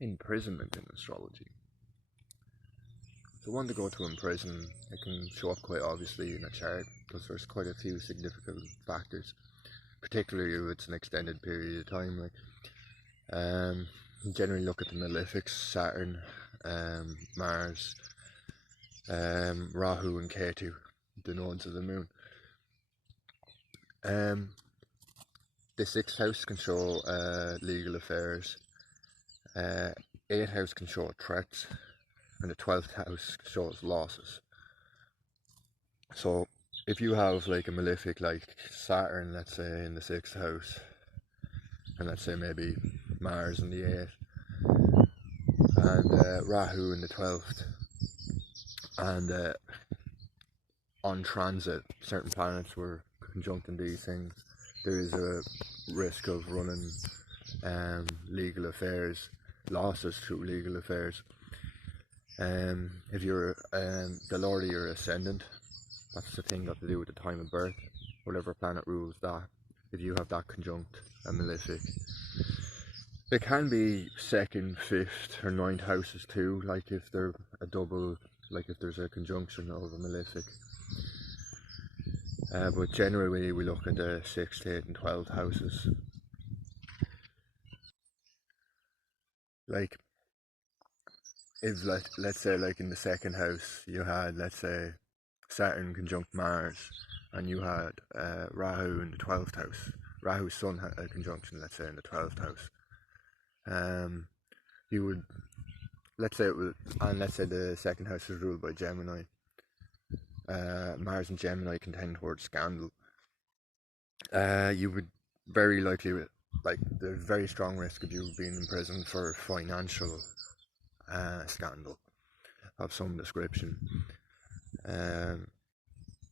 imprisonment in astrology. So one to go to imprison, it can show up quite obviously in a chart because there's quite a few significant factors, particularly if it's an extended period of time. You generally look at the malefics: Saturn, Mars, Rahu and Ketu, the nodes of the moon. The 6th house can show legal affairs, 8th house can show threats, and the 12th house shows losses. So if you have like a malefic like Saturn, let's say, in the 6th house, and let's say maybe Mars in the 8th, and Rahu in the 12th, and on transit certain planets were conjuncting these things, there is a risk of running legal affairs, losses through legal affairs. If you're the Lord of your ascendant, that's the thing got to do with the time of birth, whatever planet rules that. If you have that conjunct a malefic, it can be 2nd, 5th or 9th houses too, like if they're a double, like if there's a conjunction of a malefic. But generally we look at the 6th, 8th and 12th houses. Like if let's say like in the 2nd house you had, let's say, Saturn conjunct Mars, and you had Rahu in the 12th house, Rahu's Sun had a conjunction, let's say, in the 12th house, you would, let's say the 2nd house is ruled by Gemini. Mars and Gemini can tend towards scandal. You would very likely, like, there's very strong risk of you being in prison for financial scandal of some description.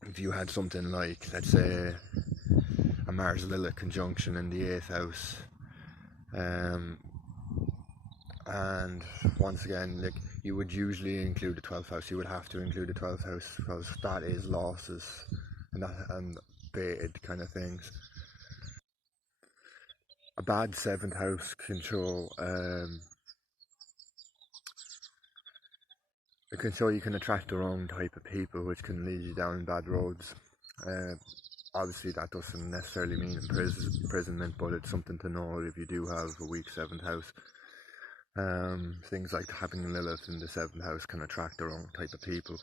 If you had something like, let's say, a Mars Lilith conjunction in the 8th house, and once again, like, you would usually include the 12th house. You would have to include the 12th house because that is losses and baited kind of things. A bad 7th house can show it can show you can attract the wrong type of people, which can lead you down bad roads. Obviously that doesn't necessarily mean imprisonment, but it's something to know if you do have a weak 7th house. Things like having Lilith in the 7th house can attract the wrong type of people.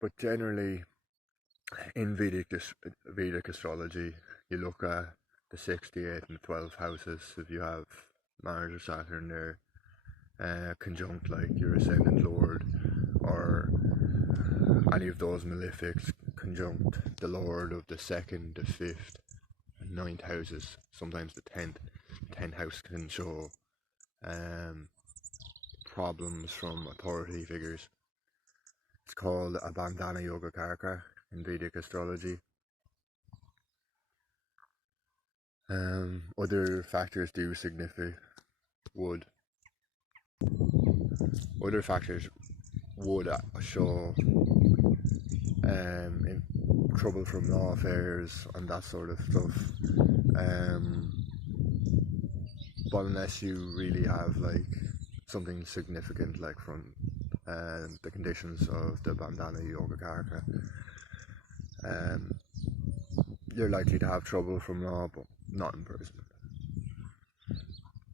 But generally, in Vedic astrology, you look at the 6th, the 8th and the 12th houses. If you have Mars or Saturn there, conjunct like your ascendant lord, or any of those malefics conjunct the lord of the 2nd, the 5th and 9th houses, sometimes the 10th. 10th house can show problems from authority figures. It's called a bandhana yogakarka in Vedic astrology. Other factors do other factors would show trouble from law affairs and that sort of stuff. But unless you really have like something significant, like from the conditions of the bandhana yogakarka, you're likely to have trouble from law, but not in prison.